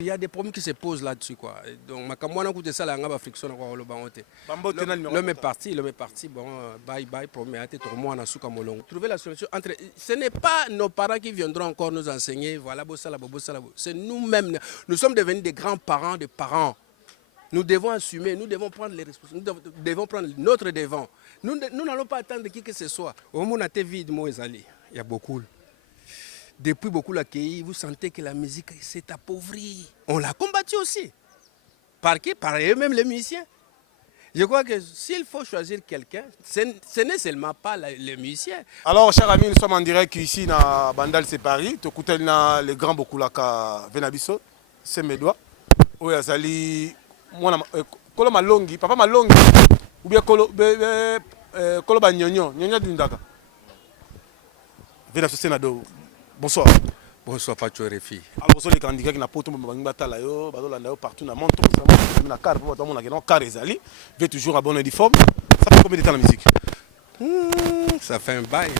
Il y a des problèmes qui se posent là-dessus, quoi. Donc, ma coûte ça, la friction, l'homme est parti, bon, bye bye, promet, trouver la solution entre. Ce n'est pas nos parents qui viendront encore nous enseigner, voilà, c'est nous-mêmes. Nous sommes devenus des grands-parents de parents. Nous devons assumer, nous devons prendre les responsabilités, nous devons prendre notre devant. Nous n'allons pas attendre qui que ce soit. Au monde a été vide, il y a beaucoup. Depuis beaucoup l'accueilli, vous sentez que la musique s'est appauvrie. On l'a combattu aussi. Par qui? Par eux-mêmes les musiciens. Je crois que s'il faut choisir quelqu'un, ce n'est seulement pas les musiciens. Alors, chers amis, nous sommes en direct ici dans Bandal, c'est Paris. Tu écoutes les grands Bokulaka Venabiso, c'est mes doigts. Oui, Azali, moi, Kolo Malongi, Papa Malongi, ou bien Kolo Banyonyo, Nyonya Dindaka. Venabiso Senado. Bonsoir. Bonsoir, Pacho Refi. Alors, bonsoir les candidats qui n'ont pas partout dans le monde. Vous êtes toujours à bon uniforme. Ça fait combien de temps la musique? Ça fait un bail.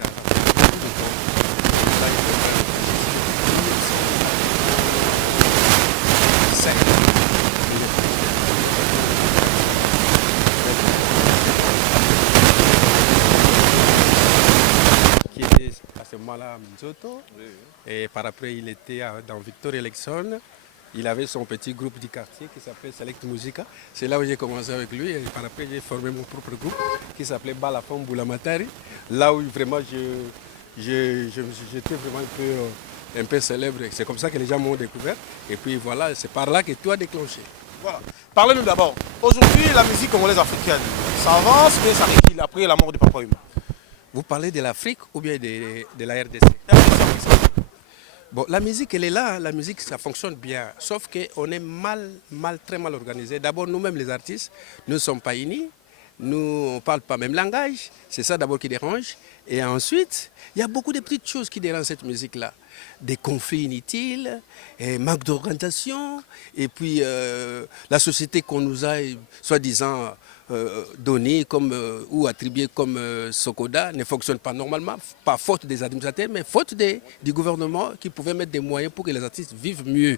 Qui était à ce moment-là à Minzoto. Et par après, il était dans Victor Election. Il avait son petit groupe du quartier qui s'appelait Select Musica. C'est là où j'ai commencé avec lui. Et par après, j'ai formé mon propre groupe qui s'appelait Balafon Boulamatari. Là où vraiment j'étais vraiment un peu célèbre. C'est comme ça que les gens m'ont découvert. Et puis voilà, c'est par là que tout a déclenché. Voilà. Parlez-nous d'abord. Aujourd'hui, la musique congolaise africaine, ça avance ou ça recule après la mort de Papa Wemba? Vous parlez de l'Afrique ou bien de la RDC? Bon, la musique, elle est là. La musique, ça fonctionne bien. Sauf qu'on est très mal organisé. D'abord, nous-mêmes, les artistes, nous ne sommes pas unis. Nous, on ne parle pas le même langage. C'est ça d'abord qui dérange. Et ensuite, il y a beaucoup de petites choses qui dérangent cette musique-là. Des conflits inutiles, et manque d'organisation, et puis la société qu'on nous a, soi-disant, donnée ou attribuée comme Sokoda ne fonctionne pas normalement, pas faute des administrateurs, mais faute du gouvernement qui pouvait mettre des moyens pour que les artistes vivent mieux.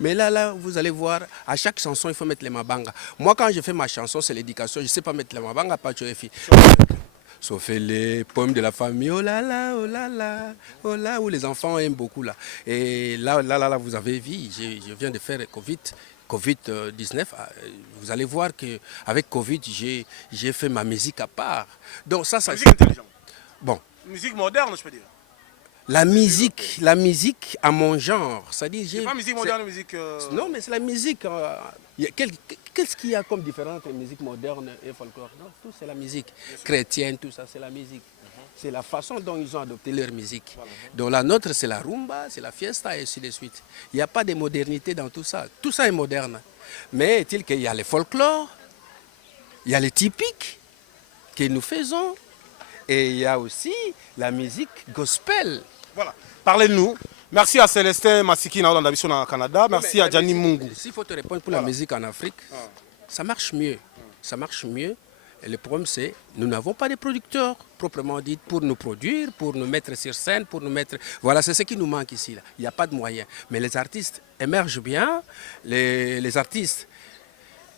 Mais là, vous allez voir, à chaque chanson, il faut mettre les mabanga. Moi, quand je fais ma chanson, c'est l'éducation. Je ne sais pas mettre les mabanga, pas de filles. Sauf les poèmes de la famille, oh là là, oh là là, oh là, où les enfants aiment beaucoup là. Et là, vous avez vu, je viens de faire Covid-19. Vous allez voir qu'avec Covid, j'ai fait ma musique à part. Donc ça... Musique intelligente. Bon. Musique moderne, je peux dire. La musique à mon genre. C'est-à-dire, c'est pas musique moderne, musique... Non, mais c'est la musique... Qu'est-ce qu'il y a comme différence entre musique moderne et folklore? Non, tout c'est la musique. Chrétienne, tout ça, c'est la musique. C'est la façon dont ils ont adopté leur musique. Donc la nôtre, c'est la rumba, c'est la fiesta et ainsi de suite. Il n'y a pas de modernité dans tout ça. Tout ça est moderne. Mais est-il qu'il y a les folklore, il y a les typiques que nous faisons, et il y a aussi la musique gospel. Voilà. Parlez-nous. Merci à Célestin Massiki dans au Canada. Merci à Gianni Mungu. S'il faut te répondre pour la musique en Afrique, ça marche mieux. Ça marche mieux. Et le problème, c'est que nous n'avons pas de producteurs proprement dit pour nous produire, pour nous mettre sur scène, pour nous mettre... Voilà, c'est ce qui nous manque ici. Là. Il n'y a pas de moyens. Mais les artistes émergent bien. Les artistes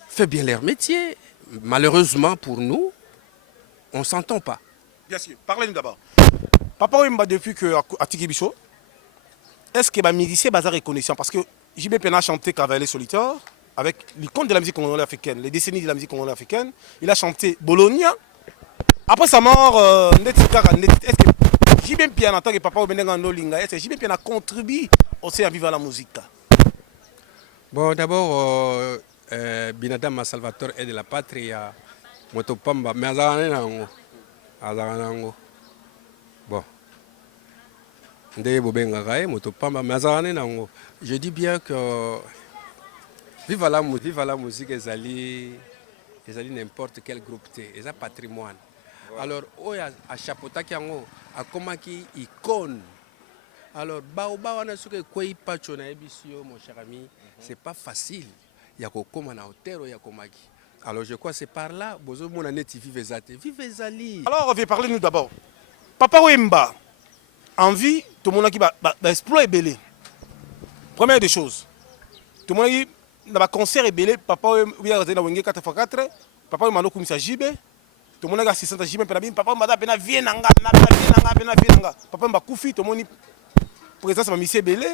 font bien leur métier. Malheureusement pour nous, on ne s'entend pas. Bien sûr. Parlez-nous d'abord. Papa Wemba, depuis que Atiki Bicho, est-ce que les musiciens sont reconnaissants? Parce que JB Pena a chanté Cavalier Solitaire avec l'icône de la musique congolaise africaine, les décennies de la musique congolaise africaine. Il a chanté Bologna. Après sa mort, est-ce que JB Pena, en tant que papa Wemba Nolinga, est-ce que JB Pena contribue aussi à vivre la musique? Bon, d'abord, Binadama Salvatore est de la patrie à Motopamba, mais bon. Je dis bien que vive la musique, ezali n'importe quel groupe, c'est un patrimoine. Alors, à Chapota Kiango, à Komaki, icône. Alors, mon cher ami, c'est pas facile. Il y a Kokoma hauteur, il y a Komaki. Alors, je crois que c'est par là, mon année, vive ezali. Alors, parlez-nous d'abord. Papa Wemba. Envie, tout le monde qui va exploiter belé. Première des choses, tout le monde dans le concert est belé papa ou bien dans wenge 4x4 papa mano kumisa jibe tout le monde a assistant à jibe papa mada pena vienanga papa mba kufi tout le monde présence ma mission belé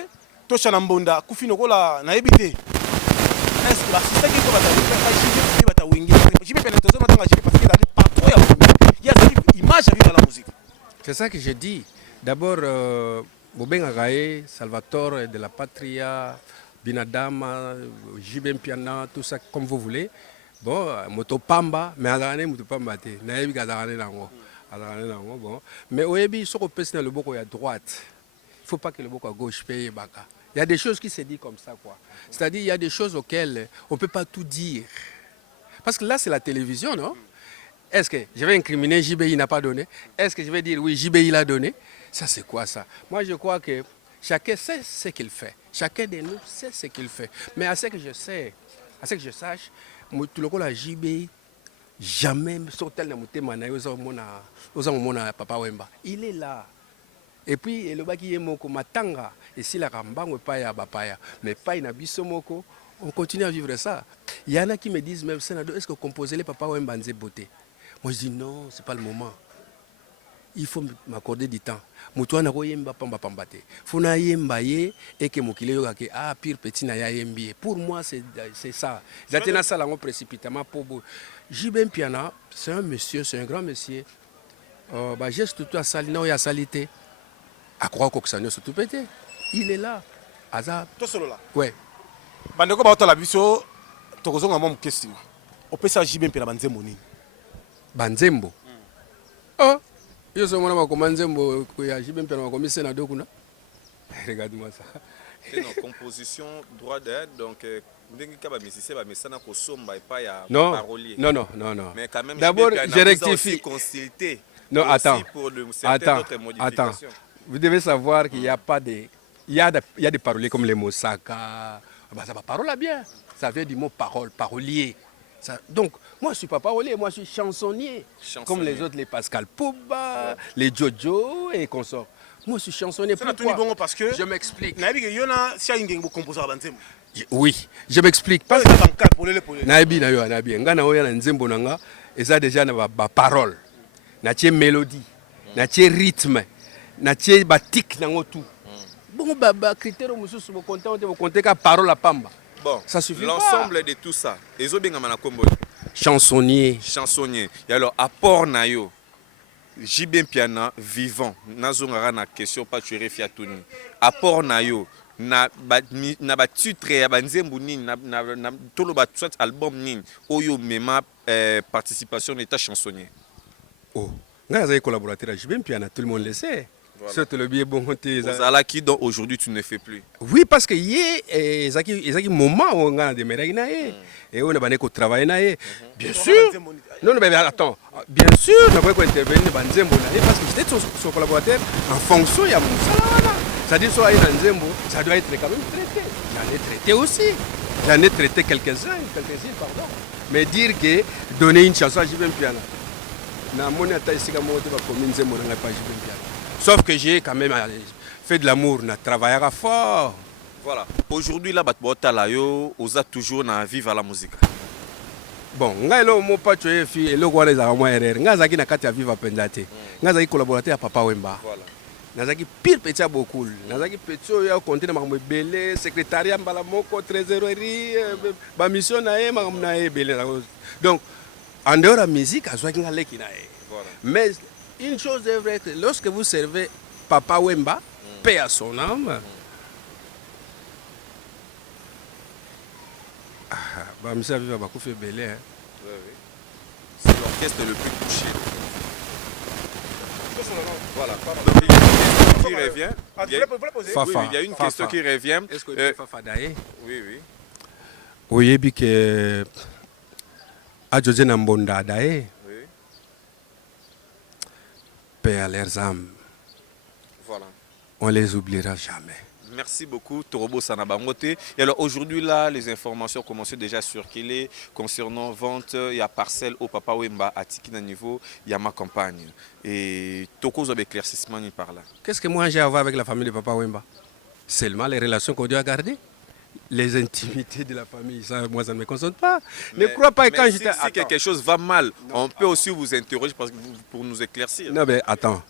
to chana mbonda kufi nokola na ebité est-ce que l'assistant qui va jibe bata wenge jibe pena tozo matanga jibe parce qu'il a partout il y a des images à vivre dans la musique. C'est ça que je dis. D'abord Bobenga Gaye, Salvatore de la Patria, Binadama, Jibem Piana, tout ça comme vous voulez. Bon, Moto Pamba, mais Azarane Moto Pamba, Naïbi Azarane Nango. Bon. Mais au Ebi, ce qu'on peut c'est le boko à droite. Il ne faut pas que le boko à gauche paye Baka. Il y a des choses qui se disent comme ça, quoi. C'est-à-dire, il y a des choses auxquelles on ne peut pas tout dire. Parce que là, c'est la télévision, non? Est-ce que je vais incriminer JBI n'a pas donné? Est-ce que je vais dire oui, JBI l'a donné? Ça, c'est quoi ça? Moi, je crois que chacun sait ce qu'il fait. Chacun de nous sait ce qu'il fait. Mais à ce que je sais, à ce que je sache, tout le monde a JBI, jamais sauté dans mon Papa Wemba. Il est là. Et puis, le baki est moko matanga. Et si la rambango pas ya bapaya, mais pas in abisso moko, on continue à vivre ça. Il y en a qui me disent même, est-ce que composer les Papa Wemba nze beauté? Moi, je dis non, ce n'est pas le moment. Il faut m'accorder du temps. Moutouana yemba pamba pambate. Funa yemba ye et que mokile yoga ke pire petit na ya yembi. Pour moi c'est ça. Zatena ça lango précipitamment pour Jibem Piana, c'est un monsieur, c'est un grand monsieur. Bah geste tout à salina ya salité. À croire que ça ne se tout pété. Il est là. Azab. Toi solo là. Ouais. Bandeko ba la biso tokozonga mom question. On peut ça Jibem Piana banzembo nini? Banzembo. Oh. Yo so mona makoma nzembo ya Jibem Piana makomi sena dokuna. Regarde-moi ça. C'est une composition droit d'aide donc ndenge kaba musicien ba mesana ko somba et pas ya non, parolier. Non. Mais quand même d'abord je rectifie. Consulter. Non, attends. Pour Attends. Vous devez savoir qu'il n'y a pas de il y a des paroliers comme les Mosaka. Bah, ça va parole bien. Ça vient du mot parole, parolier. Ça, donc, moi, je ne suis pas parolier, moi, je suis chansonnier. Comme les autres, les Pascal Pouba, les Jojo et consorts. Moi, je suis chansonnier. Pourquoi? Parce que je m'explique. Oui, je m'explique. Parce que Nabi, Nzembo Nanga, et ça déjà, na parole, na mélodie, na rythme, na batik nango tout. Bon, critère, vous comptez qu'à parole à Pamba. Bon, ça suffit. L'ensemble de tout ça, les chansonnier. Et alors, apport nayo, Jibem Piana vivant, nazongara na question pas tu refiatouni. Apport nayo, na ba titre ya banzembu nini, na tolo ba soit album nini, oyo mema participation d'état chansonnier. Oh, nga za collaborateur Jibem Piana, tout le monde le sait. Voilà. Le billet bon qui donc aujourd'hui tu ne fais plus. Oui parce que yé ezaki moment où on a démarré na yé et on a bané ko travailler na yé. Bien sûr. Non mais attends, bien sûr, on va intervenir dans Nzembo na yé parce que j'étais son collaborateur en fonction ya musala. C'est-à-dire soit dans Nzembo, ça doit être quand même traité. J'en ai traité aussi. J'en ai traité quelques-uns, pardon. Mais dire que donner une chanson à Jibem Piana. Na moni ata isika mo te ba commune Nzembo na pas Jibem Piana. Sauf que j'ai quand même fait de l'amour, on a travaillé fort. Voilà. Aujourd'hui, là, on a toujours vivre à la musique. Bon, nga elo mo pa choye fi elo kwa za mwa erreur. Nga zaki na kati ya Viva Pendate. Nga zaki collaborateur ya Papa Wemba. Voilà. Nazaki pire petit à beaucoup. Nazaki petit ya compter na makambo belé, secrétariat mbala moko, trésorerie, ba mission na e makambo na e belé. Donc en dehors de la musique, azwaki nga leki na e. Voilà. Mais une chose est vraie que lorsque vous servez Papa Wemba, paix à son âme, monsieur va beaucoup faire belé. C'est l'orchestre le plus touché. Voilà. Donc, il y a une question qui revient. Il y a une question qui revient. Est-ce que Fafa Daye? Oui, oui. Oui, bien que Adjodje Nambonda Daye. Paix à leurs âmes. Voilà. On les oubliera jamais. Merci beaucoup, Torobo Sanabangote. Et alors aujourd'hui, là, les informations commencent déjà à circuler concernant vente. Il y a parcelle au Papa Wemba à Tikina niveau, il y a ma campagne. Et Toko a éclaircissement par là. Qu'est-ce que moi j'ai à voir avec la famille de Papa Wemba? Seulement les relations qu'on doit garder. les intimités de la famille, ça, moi, ça ne me concerne pas. Ne crois pas que quand j'étais... Si quelque chose va mal, on peut aussi vous interroger pour nous éclaircir. Non, mais attends.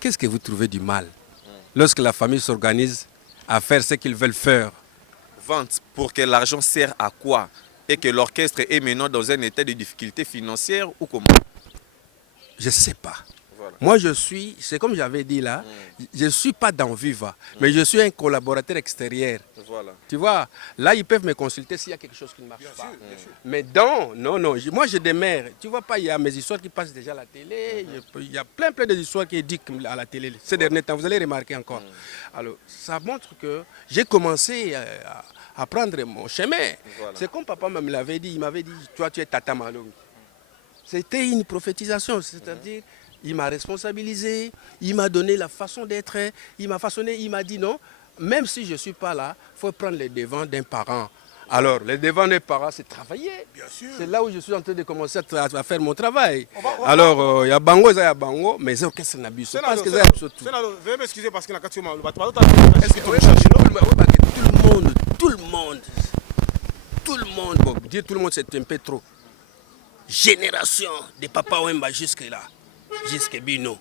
Qu'est-ce que vous trouvez du mal lorsque la famille s'organise à faire ce qu'ils veulent faire? Vente, pour que l'argent sert à quoi? Et que l'orchestre est maintenant dans un état de difficulté financière ou comment? Je ne sais pas. Voilà. Moi, c'est comme j'avais dit là, je ne suis pas dans Viva, mais je suis un collaborateur extérieur. Voilà. Tu vois, là, ils peuvent me consulter s'il y a quelque chose qui ne marche pas. Mais non, moi, je démerde. Tu vois pas, il y a mes histoires qui passent déjà à la télé. Il y a plein d'histoires qui sont dites à la télé ces derniers temps. Vous allez remarquer encore. Alors, ça montre que j'ai commencé à prendre mon chemin. Voilà. C'est comme papa me l'avait dit. Il m'avait dit, toi, tu es Tata Malong. C'était une prophétisation, c'est-à-dire, il m'a responsabilisé, il m'a donné la façon d'être, il m'a façonné, il m'a dit non, même si je ne suis pas là, il faut prendre les devants d'un parent. Alors, les devants d'un parent, c'est travailler. Bien sûr. C'est là où je suis en train de commencer à faire mon travail. Alors, il y a Bango, il y a Bango, mais c'est qu'est-ce qu'on abuse. Parce que c'est tout. Veuillez m'excuser parce que la carte m'a Est-ce que tout le monde, bon, dire tout le monde, c'est un peu trop. Génération de Papa Wemba jusque-là, jusqu'à Bino.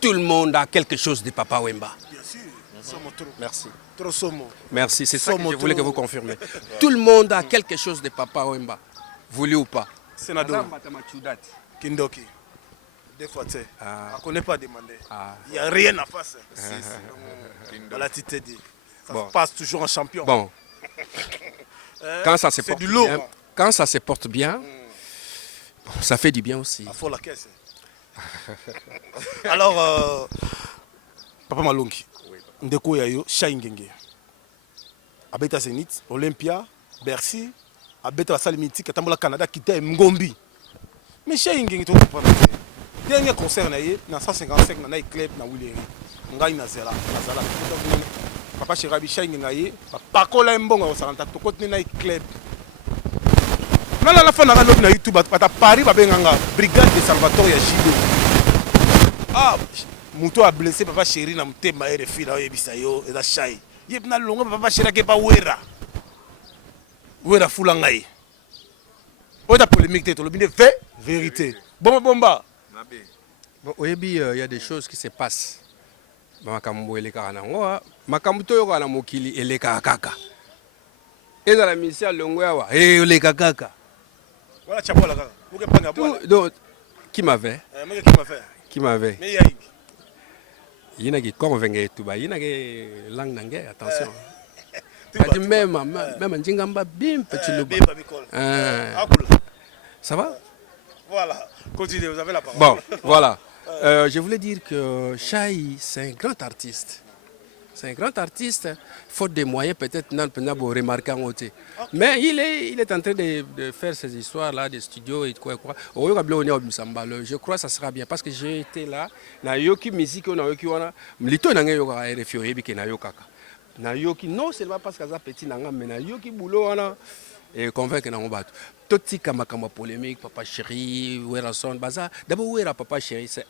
Tout le monde a quelque chose de Papa Wemba. Bien sûr. Somo trop. Merci. Trop somo. Merci, c'est ça que Somo je voulais que trop. vous confirmiez. Tout le monde a quelque chose de Papa Wemba, voulu ou pas. Sénateur Kindoki. Des fois, tu sais, on ne connaît pas demander. Il n'y a rien à faire. Voilà, tu t'es dit. Ça se passe toujours en champion. Bon. Quand ça se porte du lourd. bien, quand ça se porte bien, bon, ça fait du bien aussi. Il faut la caisse. Alors, Papa Malongi, Ndeko Yayo, Shaingenge. Abeta Zenith, Olympia, Bercy, Abeta la salle mythique, Tambola Canada, qui était Mgombi. Mais Shaingenge, tu comprends. Dernier concert, na 155, na club, na Willeri. Ngai na Zela, Nazala. Papa Chirabi Shaingenge, Papa Kola Mbonga, Osaranta, Tokotne na club. La fin na YouTube à Paris babenganga brigade de Salvatore ya Jido. Ah, muto a blessé papa chéri na mutema RFI na yebisa yo eza shai. Yeb na longo papa chéri ke pa wera. Wera fula ngai. Oda polémique te tolobine vérité. Bomba. Bon, oyebi, il y a des choses qui se passent. Makambo eleka na ngoa, makambo to yoka na mokili eleka kaka. Eza la mission longo yawa, eleka kaka. Voilà chabola kaka. Donc, qui m'avait? Qui m'avait? Mais yaï. Il y a qui convainc tout bas, il y a qui langue nangue, attention. Même un djingamba bim petit loup. Ça va? Voilà. Continuez, vous avez la parole. Bon, voilà. Je voulais dire que Chai, c'est un grand artiste. C'est un grand artiste, faute de moyens, peut-être non pour remarquer en côté. Mais il est en train de faire ces histoires-là, des studios et quoi. Je crois que ça sera bien parce que j'ai été là. Na yoki musique, na yoki wana. Mlito na yoka RFI oyebi ke na yokaka. Na yoki non seulement parce que ça petit nanga, mais na yoki boulot wana et convaincre na ngobatu. Toti kama polémique, papa chéri, wera son baza. D'abord wera papa chéri, c'est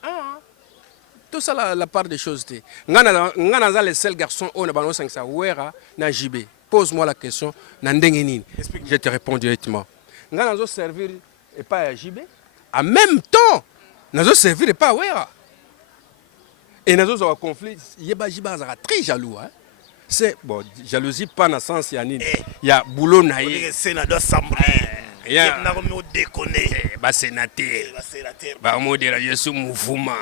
tout ça, la part des choses. Ngana les seuls garçons on a balancé ça. Ouera na JB. Pose-moi la question. Nandengeni. Je te réponds directement. Ngana zo servir et pas à JB. En même temps, nazo servir et pas Ouera. Et nazo zo conflit. Yeba JB azara très jaloux. C'est bon, jalousie pas dans sens yanine. Il y a boulot naïe. Sénateur Sambré. Il y a déconné. Ba sénateur. Ba modèle je suis mouvement.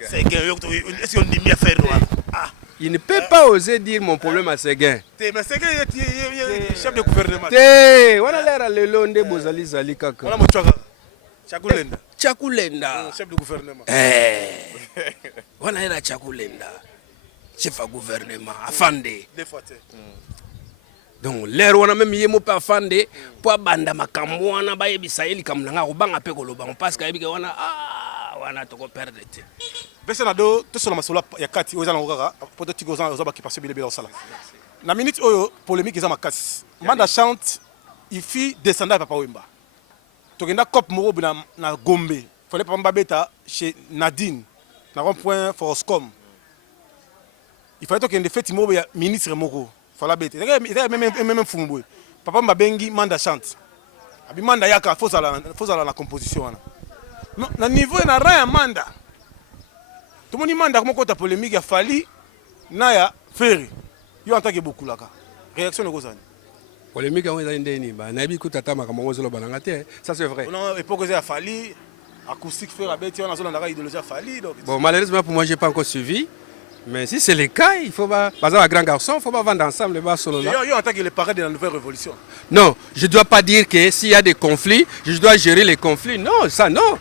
Est-ce qu'on dit bien faire Il ne peut pas oser dire mon problème à Séguin. Mais Séguin est chef de gouvernement. On a l'air à l'élonde Bozali Zali Kaka. On a mon Chakulenda. Chakulenda. Chef de gouvernement. On a l'air à Chakulenda. Chef de gouvernement. Afande. Des fois, donc l'air on a même yemo pas afande pour banda makambo wana ba yebisa eli kamlanga obanga pe koloba parce que yebika wana wana toko perdre te. Besenado to solo masola ya kati ozana ngaka poto tikozana ozoba ki passer bilebela osala. Na minute oyo polémique eza makasi. Manda chante il fit descendre Papa Wemba. Tokenda cop moko na Gombe. Fallait pas mbabeta chez Nadine. Na rond point Foroscom. il fallait que des fêtes immobilières ministre moko fala bête même fumboy papa mabengi manda chante abi manda yaka faut la la composition wana non na niveau na raya manda tout le monde manda comment ta polémique a fali na ya Ferry yo en tant que beaucoup là réaction de Gozani Polémique on est ndeni ba na bi kutata makambo zolo bananga te, ça c'est vrai. non époque ça fali acoustique Ferry abeti on a zolo ndaka idéologie fali donc Bon, malheureusement pour moi j'ai pas encore suivi. Mais si c'est le cas, il faut pas. Par exemple, un grand garçon, il ne faut pas vendre ensemble le bas solo là. yo en tant que le parrain de la nouvelle révolution. Non, je ne dois pas dire que s'il y a des conflits, je dois gérer les conflits. Non, ça non.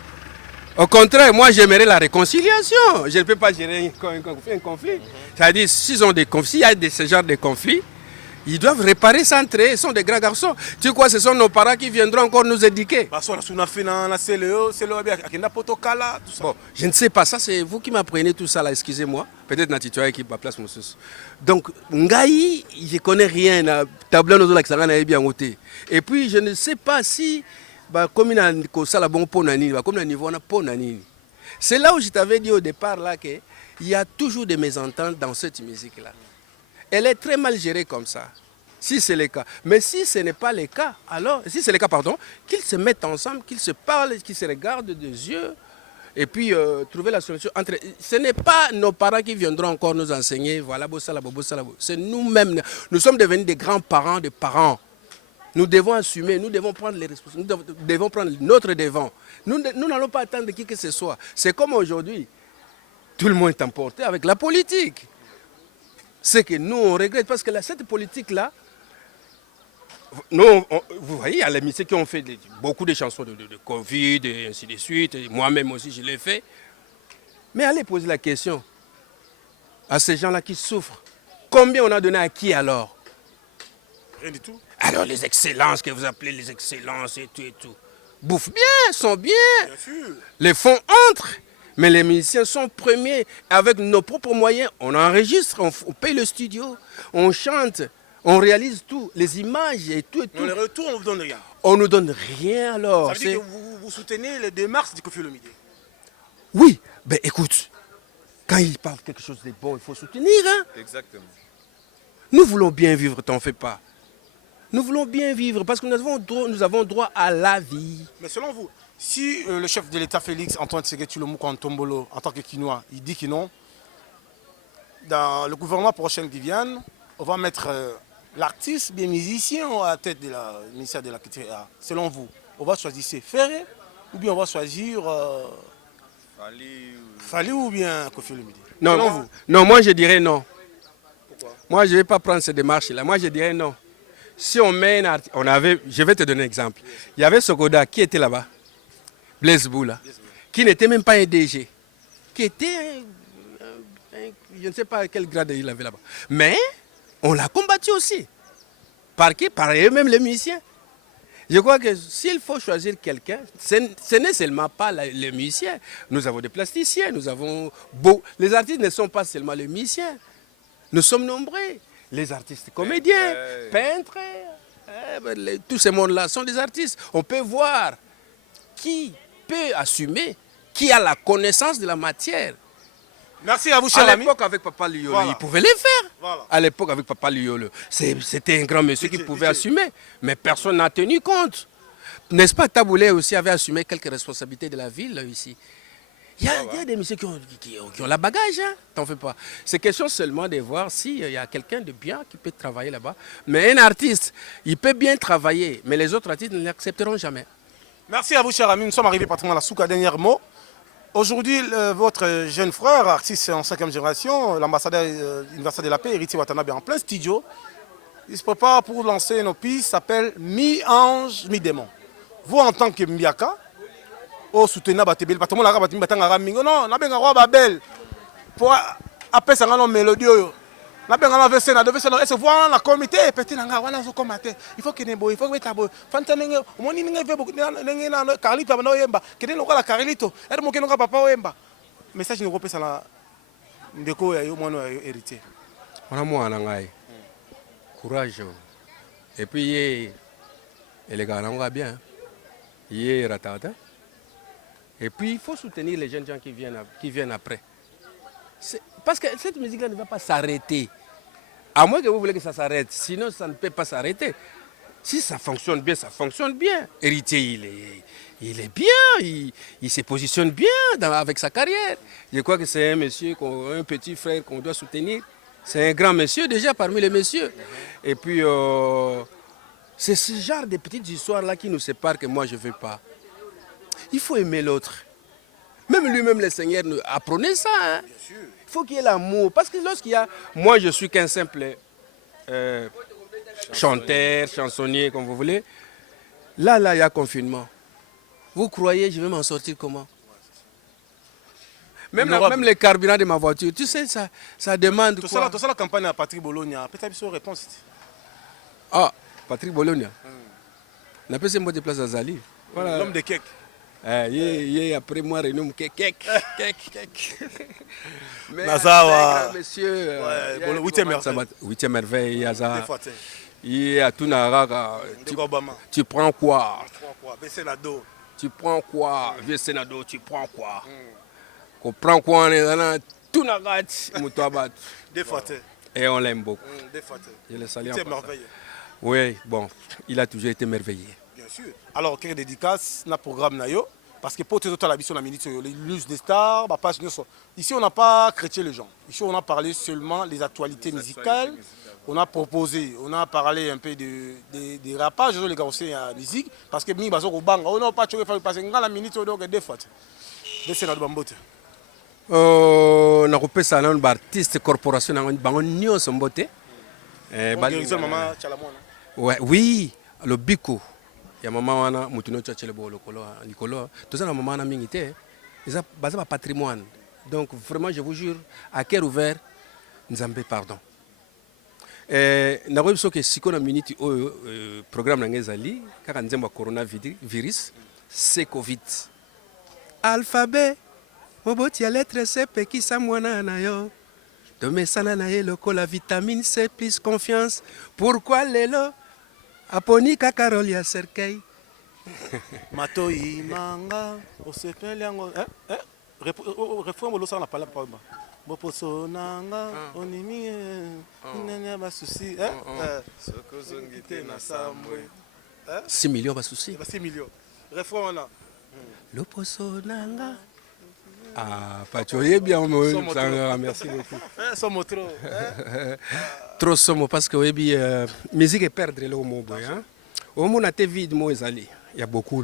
Au contraire, moi j'aimerais la réconciliation. Je ne peux pas gérer un conflit. C'est-à-dire, s'ils ont des conflits, s'il y a ce genre de conflits, ils doivent réparer ça entre eux. Ils sont des grands garçons. Tu crois que ce sont nos parents qui viendront encore nous éduquer? Bon, je ne sais pas, ça c'est vous qui m'apprenez tout ça là, excusez-moi. Peut-être Natitoya qui ma place mon sous. Donc, Ngaï, je ne connais rien. Tableau nous la bien ôté. Et puis, je ne sais pas si, comme il y a un bon ponani, comme il y a un niveau ponani. C'est là où je t'avais dit au départ là qu'il y a toujours des mésententes dans cette musique là. Elle est très mal gérée comme ça, si c'est le cas. Mais si ce n'est pas le cas, alors, si c'est le cas, pardon, qu'ils se mettent ensemble, qu'ils se parlent, qu'ils se regardent des yeux, et puis trouver la solution entre... Ce n'est pas nos parents qui viendront encore nous enseigner, voilà, c'est nous-mêmes. Nous sommes devenus des grands-parents de parents. Nous devons assumer, nous devons prendre les responsabilités, nous devons prendre notre devant. Nous n'allons pas attendre qui que ce soit. C'est comme aujourd'hui, tout le monde est emporté avec la politique. C'est que nous, on regrette parce que cette politique-là, vous voyez, il y a les musiciens qui ont fait beaucoup de chansons de Covid et ainsi de suite. Moi-même aussi, je l'ai fait. Mais allez poser la question à ces gens-là qui souffrent. Combien on a donné à qui alors? Rien du tout. Alors les excellences que vous appelez les excellences et tout. Bouffent bien, sont bien. Bien sûr. Les fonds entrent. Mais les musiciens sont premiers. Avec nos propres moyens, on enregistre, on paye le studio, on chante, on réalise tout, les images et tout. On les retourne, on ne vous donne rien. On ne nous donne rien alors. Ça veut dire que vous soutenez les démarches du Koffi Olomide. Oui, ben écoute, quand il parle quelque chose de bon, il faut soutenir. Hein? Exactement. Nous voulons bien vivre, t'en fais pas. Nous voulons bien vivre parce que nous avons droit à la vie. Mais selon vous, si le chef de l'État Félix Antoine Tshisekedi Tshilombo Ntombolo, en tant que Quinois, il dit que non, dans le gouvernement prochain qui vient, on va mettre l'artiste, bien musicien à la tête du ministère de la Culture. Selon vous, on va choisir Ferré ou bien on va choisir Fali ou bien Koffi Olomide? Non, moi je dirais non. Pourquoi? Moi je ne vais pas prendre cette démarche-là. Moi je dirais non. Si on met un artiste, je vais te donner un exemple. Il y avait Sokoda qui était là-bas. Blaise Boula, qui n'était même pas un DG, qui était je ne sais pas quel grade il avait là-bas. Mais on l'a combattu aussi. Par qui? Par eux-mêmes les musiciens. Je crois que s'il faut choisir quelqu'un, ce n'est seulement pas les musiciens. Nous avons des plasticiens, nous avons les artistes ne sont pas seulement les musiciens. Nous sommes nombreux. Les artistes comédiens, peintres, tous ces mondes-là sont des artistes. On peut voir qui peut assumer, qui a la connaissance de la matière. Merci à vous, cher ami. ami. À l'époque, avec Papa Liolo, Voilà. il pouvait les faire. Voilà. À l'époque, avec Papa Liolo, c'était un grand monsieur qui pouvait assumer. Mais personne n'a tenu compte. N'est-ce pas, Taboulé aussi avait assumé quelques responsabilités de la ville ici. Il y a des messieurs qui ont la bagage, hein? T'en fais pas. C'est question seulement de voir s'il y a quelqu'un de bien qui peut travailler là-bas. Mais un artiste, il peut bien travailler, mais les autres artistes ne l'accepteront jamais. Merci à vous, cher ami. Nous sommes arrivés pratiquement à la souka, dernier mot. Aujourd'hui, votre jeune frère, artiste en 5e génération, l'ambassadeur universel de la paix, Héritier Watanabe, en plein studio, il se prépare pour lancer une piste qui s'appelle Mi-ange, mi-démon. Vous, en tant que Mbiaka, vous soutenez Batebel, parce que non, on a Babel pour appeler ça une mélodie. Il faut que il faut que tabo fantane omoni ninga vebo na Carlito bana oyemba kede lokola Carlito ere moke lokola papa oyemba message ni kopesa na ndeko ya yo mwana ya héritier On a mwana ngai courage et puis les gars on va bien ratata et puis il faut soutenir les jeunes gens qui viennent après. Parce que cette musique-là ne va pas s'arrêter. À moins que vous voulez que ça s'arrête. Sinon, ça ne peut pas s'arrêter. Si ça fonctionne bien, ça fonctionne bien. Héritier, il est bien, il se positionne bien avec sa carrière. Je crois que c'est un monsieur, un petit frère qu'on doit soutenir. C'est un grand monsieur déjà parmi les messieurs. Et puis, c'est ce genre de petites histoires-là qui nous séparent que moi je ne veux pas. Il faut aimer l'autre. Même lui-même, le Seigneur, apprenez ça. Hein. Il faut qu'il y ait l'amour. Parce que lorsqu'il y a... Moi, je suis qu'un simple chanteur, chansonnier, comme vous voulez. Là, il y a confinement. Vous croyez, je vais m'en sortir comment? Même le carburant de ma voiture, tu sais, ça demande quoi? Tout ça, la campagne à Patrick Bologna. Peut-être une réponse. Ah, Patrick Bologna. On appelle ce mot de place à Zali. Voilà. L'homme de cake. Après moi, renomme cake. Nazawa. Monsieur. 8e merveille, Yaza. Il a tout narara. Tu prends quoi? Tu prends quoi? Vieux Sénado, tu prends quoi? On prend quoi? On est tout narara. Et on l'aime beaucoup. Je le salue. Oui, bon, il a toujours été merveilleux. Bien sûr. Alors, quelle dédicace dans le programme Nayo? Parce que pour tout la mission, les news des stars, bah, page, ici on n'a pas chrétien les gens. Ici on a parlé seulement des actualités musicales. On a proposé, on a parlé un peu des rappages, les gars aussi à la musique. Parce que mi baso bang, on n'a pas choqué parce que la minute donc des fois. C'est notre bambote. On a coupé ça dans un artiste corporation dans un nion son beauté. Oui, le Biko. Il y a maman wana mutuno tchachele bo likolo tout ça na maman na mingité ils a basé patrimoine donc vraiment je vous jure à cœur ouvert nzambe pardon na ko biso ke siko na minute o programme na ngezali kaka nzemba coronavirus c'est covid alphabet moboti ya lettre C peki sa mwana na yo to mesana na ye lokola vitamine C plus confiance pourquoi lelo Aponi kakaroli ya serkei. Matoi manga osepeli yango refrain bolo ça na pala pa ba. Boposo nanga onimi nanya ba souci sokozongi te na samwe. 6 millions ba souci. 6 millions. Refrain là. Loposo nanga. Ah, Pachoye bien, merci beaucoup. Somo trop. Trop somo parce que oui, musique est perdre le mot boy. Au monde a été vide moi ezali. Il y a beaucoup.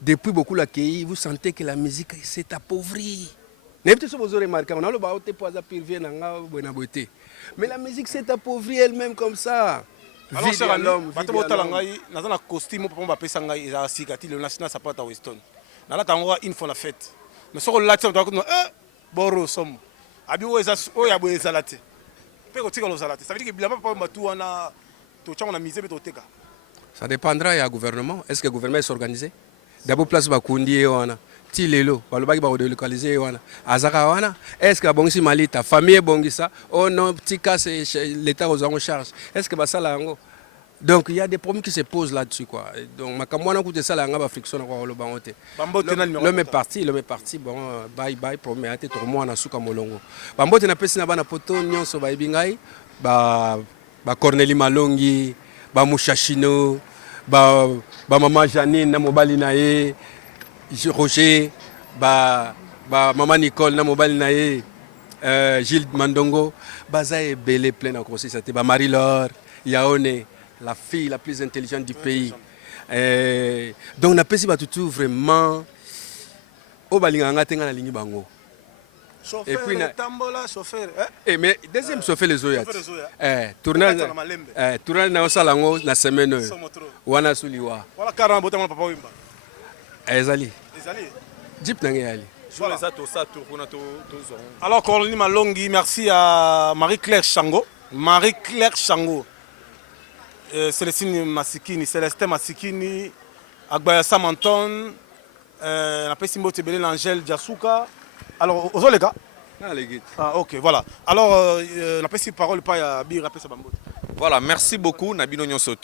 Depuis beaucoup l'accueil, vous sentez que la musique s'est appauvrie. N'importe ce que vous aurez remarqué, on a le baoté pour appuyer nanga buena beauté. Mais la musique s'est appauvrie elle-même comme ça. Alors c'est l'homme. Bato botalangai, naza na costume pour ba pesa ngai za sikati le national sapata Weston. Na la tangoa une fois la fête. Mais ce qu'on l'a dit, on doit dire, Boro somme. Abi oza oya boye salate. Pe ko tika lo salate. Ça veut dire que bilamba pas matu wana to changa na misé be to teka. Ça dépendra du gouvernement. Est-ce que le gouvernement est organisé? D'abord place bakundi wana. Ti lelo, balobaki ba relocaliser wana. Azaka wana. Est-ce que bongisi malita famille bongisa? Oh non, tika c'est l'état aux en charge. Est-ce que basala ngo? Donc il y a des problèmes qui se posent là-dessus quoi. Donc makamwana koute ça la ngaba friction na ko lo bangote. L'homme est parti bon bye promet ate to mwana suka molongo. Bambote na pesi na bana poto nyonso ba ibingai ba Cornelie Malongi, ba Mushashino, ba mama Janine na mobali na ye, Roger, ba mama Nicole na mobali na ye, Gilles Mandongo, baza e belé plein encore si c'était ba Marie-Laure, Yaone, la fille la plus intelligente du pays. Donc on a pesi ba tout vraiment au balinga ngatenga na lingi bango. Chauffeur, et puis tambola chauffeur mais deuxième chauffeur les oya tournage na osalango na semaine wana suliwa wala karamba botama papa wimba ezali jeep na ngali. Alors Cornelie Malongi, merci à Marie-Claire Chango. Célestine Masikini, Célestin Masikini, Agbaya Samanton, la Pessimbo Tebele, l'Angèle Diasuka. Alors, aux les gars. Ah, ok, voilà. Alors, la parole pas à Bir, voilà, merci beaucoup, Nabino Nyonso.